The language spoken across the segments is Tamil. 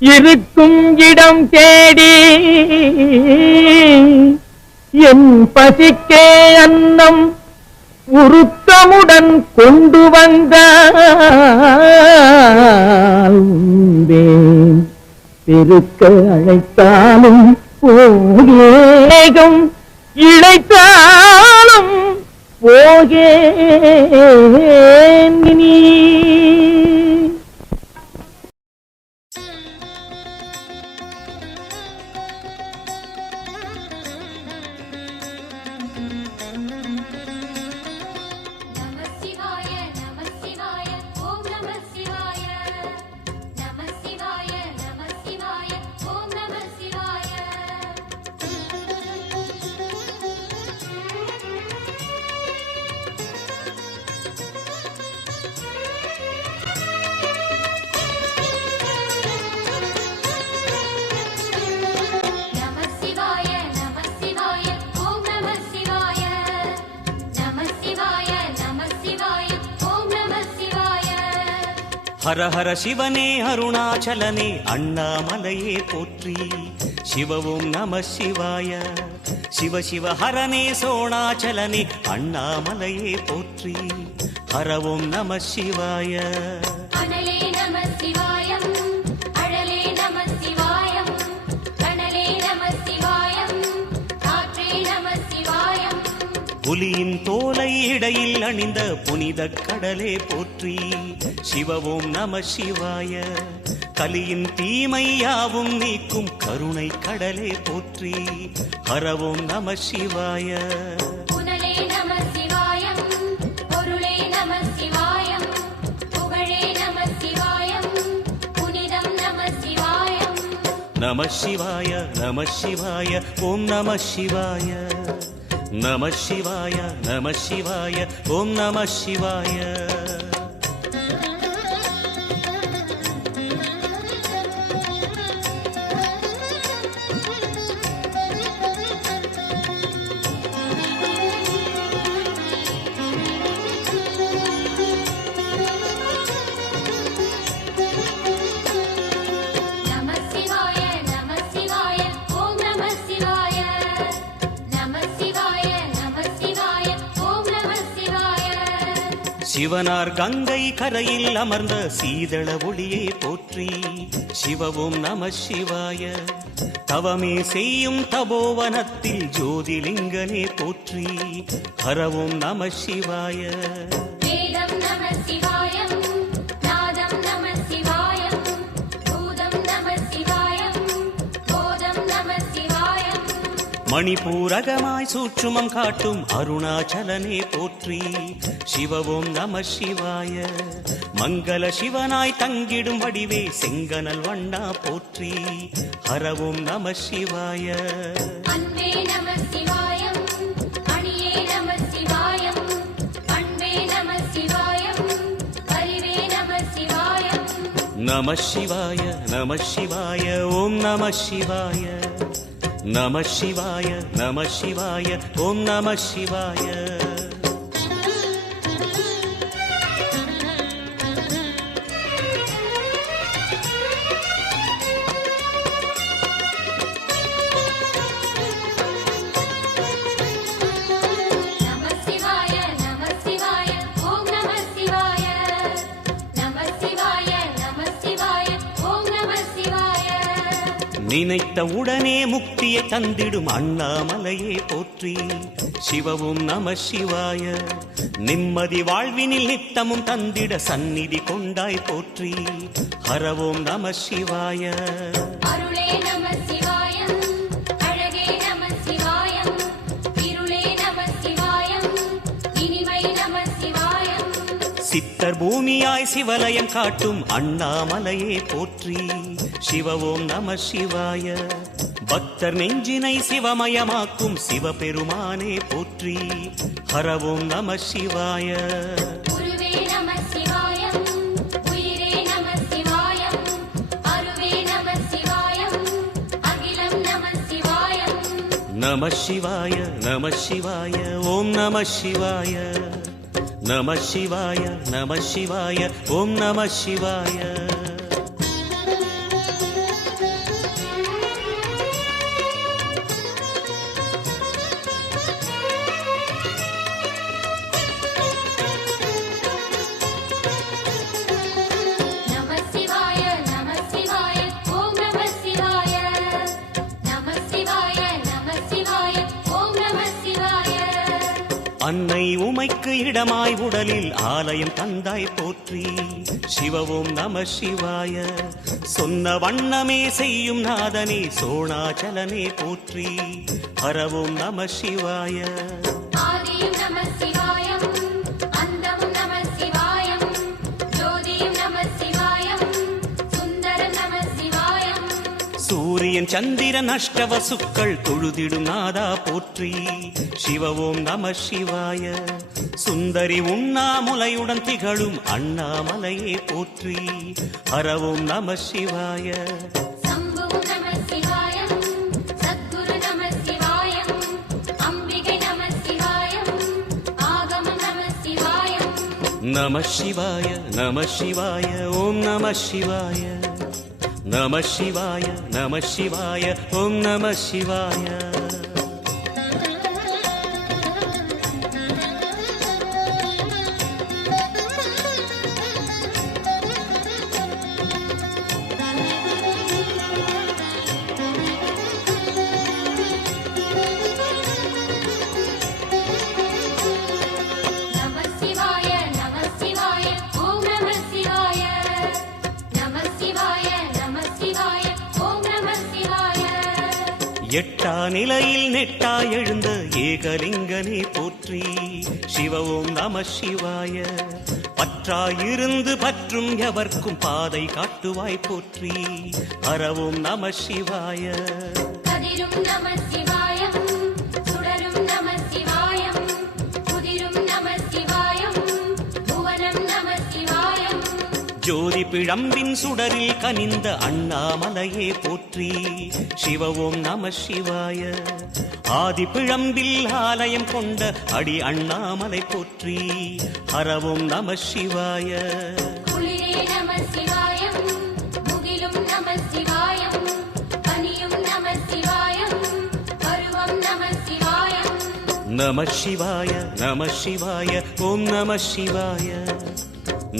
இருக்கும் இடம் தேடி என் பசிக்கே அன்னம் உருக்கமுடன் கொண்டு வந்தால் உண்டேன். பெருக்க அழைத்தாலும் போகேகம் இழைத்தாலும் போகேன் நீ. ஹர ஹர சிவனே அருணாச்சலனே அண்ணாமலையே போற்றி. சிவவும் நம சிவாய. சிவ சிவ ஹரனே சோணாச்சலனே அண்ணாமலையே போற்றி. ஹரவும் நம சிவாய. புலியின் தோலை இடையில் அணிந்த புனித கடலே போற்றி. சிவவும் நம சிவாய. கலியின் தீமையாவும் நீக்கும் கருணை கடலே போற்றி. ஹரவும் நம சிவாய. நம சிவாய நம சிவாய ஓம் நம சிவாய. நம சிவாய நம சிவாய ஓம் நம சிவாய. சிவனார் கங்கை கரையில் அமர்ந்த சீதள ஒளியே போற்றி. சிவவும் நம சிவாய. தவமே செய்யும் தபோவனத்தில் ஜோதிலிங்கனே போற்றி. ஹரவும் நம சிவாய. மணிபூரகமாய் சூட்சுமம் காட்டும் அருணாச்சலனே போற்றி. சிவவும் நம சிவாய. மங்கள சிவனாய் தங்கிடும் வடிவே செங்கனல் வண்ணா போற்றி. ஹரவும் நம சிவாய. நம சிவாய நம சிவாய ஓம் நம சிவாய. நம சிவாய நம சிவாய ஓம் நம சிவாய. நினைத்த உடனே முக்தியை தந்திடும் அண்ணாமலையே போற்றி. சிவவும் நம சிவாய. நிம்மதி வாழ்வினில் நித்தமும் தந்திட சந்நிதி கொண்டாய் போற்றி. ஹரவோம் நம சிவாய. சித்தர் பூமியாய் சிவலயம் காட்டும் அண்ணாமலையே போற்றி. சிவவோம் நம சிவாய. பக்தர் நெஞ்சினை சிவமயமாக்கும் சிவபெருமானே போற்றி. ஹரவோம் நம சிவாய. நம சிவாய நம சிவாய ஓம் நம சிவாய. நம சிவாய நம சிவாய ஓம் நம சிவாய. அன்னை உமைக்கு இடமாய் உடலில் ஆலயம் தந்தாய் போற்றி. சிவவோம் நம சிவாய. சொன்ன வண்ணமே செய்யும் நாதனே சோணாச்சலனே போற்றி. ஹரவோம் நம சிவாய. ஆதியும் நம சிவாயம், அந்தமும் நம சிவாயம், ஜோதியும் நம சிவாயம், சுந்தரம் நம சிவாயம். சூரியன் சந்திரன் அஷ்டவசுக்கள் தொழுதிடும் நாதா போற்றி. சிவவோம் நம சிவாய. சுந்தரி உண்ணாமுலையுடன் திகழும் அண்ணாமலையே போற்றி. ஹரவோம் நம சிவாய. சம்புவும் நம சிவாயம், சத்குரு நம சிவாயம், அம்பிகை நம சிவாயம், ஆகமம் நம சிவாயம். நம சிவாய நம சிவாய ஓம் நம சிவாய. நம சிவாய நம சிவாய ஓம் நம சிவாய. நம சிவாய நம சிவாய ஓம் நம சிவாய. நம சிவாய நம சிவாய ஓம் நம சிவாய. எட்டா நிலையில் நெட்டா எழுந்த ஏகலிங்கனே போற்றி. சிவவோம் நம சிவாய. பற்றாயிருந்து பற்றும் எவர்க்கும் பாதை காட்டுவாய் போற்றி. ஹரவோம் நம சிவாய. கதிரும் நம சிவாயம், சுடரும் நம சிவாயம், குதிரும் நம சிவாயம், புவனம் நம சிவாயம். ஜோதி பிழம்பின் சுடரில் கனிந்த அண்ணாமலையே போற்றி. சிவவோம் நம சிவாய. ஆதி பிழம்பில் ஆலயம் கொண்ட அடி அண்ணாமலை போற்றி. ஹரவோம் நம சிவாய. குளிரே நம சிவாயம், முகிலும் நம சிவாயம், பனியும் நம சிவாயம், பருவம் நம சிவாயம். நம சிவாய நம சிவாய ஓம் நம சிவாய.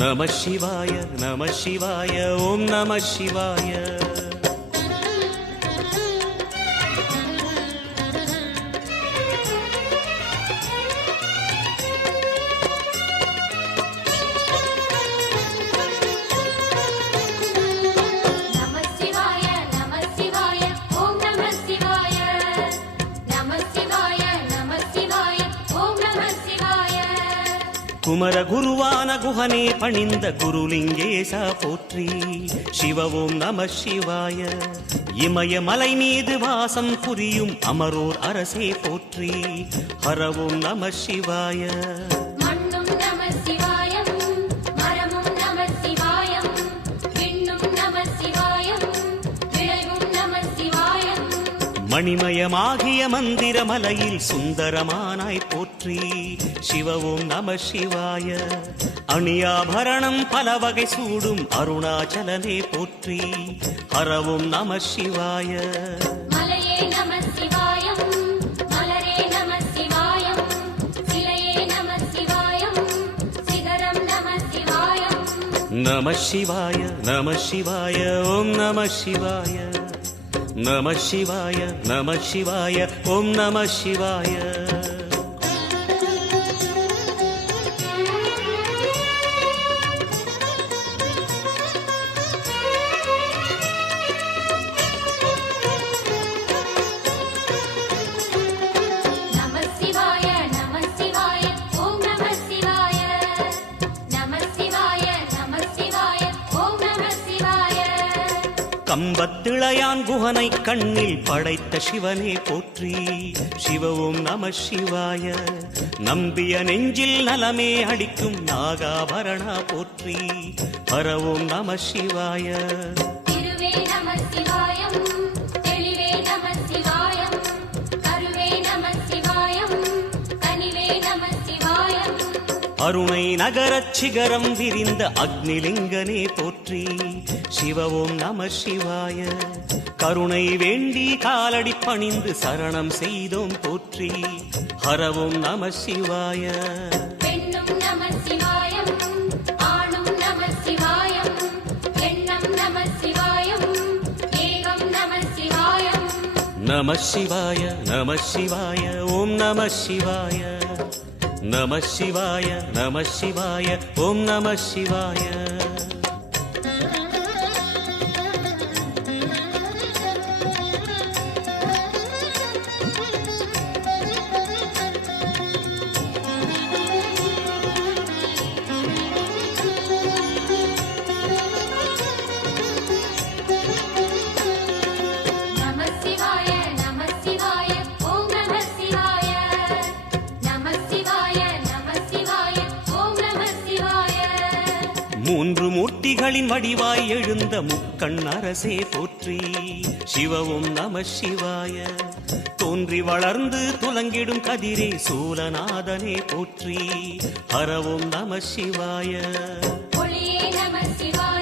நம சிவாய நம சிவாய ஓம் நம சிவாய. நம சிவாய நம சிவாய ஓம் நம சிவாய. நம சிவாய நம சிவாய ஓம் நம சிவாய. குமர குருவான குஹனே பணிந்த குருலிங்கேசா போற்றி. சிவவோம் நம சிவாய. இமயமலை மீது வாசம் புரியும் அமரோர் அரசே போற்றி. ஹரவோம் நம சிவாய. மண்ணும் நம சிவாயம், மரமும் நம சிவாயம், விண்ணும் நம சிவாயம், விளைவும் நம சிவாயம். மணிமயமாகிய மந்திரமலையில் சுந்தரமானாய் போற்றி. சிவவோம் நம சிவாய. அணியாபரணம் பல வகை சூடும் அருணாச்சலனே போற்றி. ஹரவோம் நம சிவாய. மலையே நம சிவாயம், மலரே நம சிவாயம், சிலையே நம சிவாயம், சிகரம் நம சிவாயம். நம சிவாய நம சிவாய ஓம் நம சிவாய. நம சிவாய நம சிவாய ஓம் நம சிவாய. நம சிவாய நம சிவாய ஓம் நம சிவாய. நம சிவாய நம சிவாய ஓம் நம சிவாய. கம்பத்திளையான் குஹனை கண்ணில் படைத்த சிவனே போற்றி. சிவவோம் நம சிவாய. நம்பிய நெஞ்சில் நலமே அடிக்கும் நாகாபரணா போற்றி. ஹரவோம் நம சிவாய. திருவே நம சிவாயம், தெளிவே நம சிவாயம், கருவே நம சிவாயம், கனிவே நம சிவாயம். அருணை நகரச் சிகரம் விரிந்த அக்னிலிங்கனே போற்றி. சிவவோம் நம சிவாய. கருணை வேண்டி காலடி பணிந்து சரணம் செய்தோம் போற்றி. ஹரவோம் நம சிவாய. பெண்ணும் நம சிவாயம், ஆணும் நம சிவாயம், எண்ணம் நம சிவாயம், ஏகம் நம சிவாயம். நம சிவாய நம சிவாய ஓம் நம சிவாய. நம சிவாய நம சிவாய ஓம் நம சிவாய நம சிவாய நம சிவாய ஓம் நம சிவாய நம சிவாய நம சிவாய ஓம் நம சிவாய மூன்று மூர்த்திகளின் வடிவாய் எழுந்த முக்கண் அரசே போற்றி சிவவும் நம சிவாய தோன்றி வளர்ந்து துலங்கிடும் கதிரே சூலநாதனே போற்றி ஹரவும் நம சிவாய ஒளியே நம சிவாய